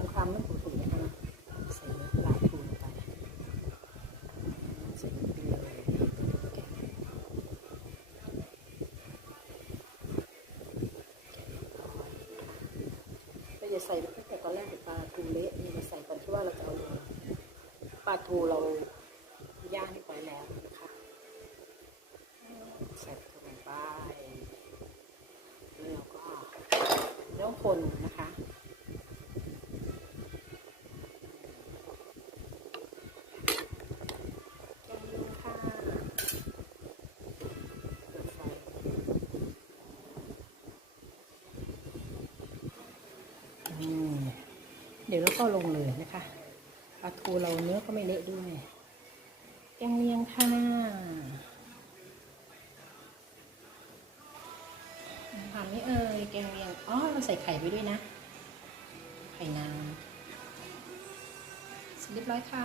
บ้านกลมคำนั่นถูกๆนะคะใส่เนื้อปลาทูลงไปใส่ลงไปเลยแกะเราจะใส่ตั้งแต่ตอนแรกเป็นปลาทูเละนี่เราใส่ก่อนที่ว่าเราจะเอาลงปลาทูเราย่างให้ไปแล้วนะคะใส่ลงไปแล้วก็แล้วคนนะคะ เดี๋ยวเราก็ลงเลยนะคะปลาทูเราเนื้อก็ไม่เละด้วยแกงเลียงค่ะทำนี่เอ่ยแกงเลียงอ๋อเราใส่ไข่ไปด้วยนะ ไข่นางเสร็จเรียบร้อยค่ะ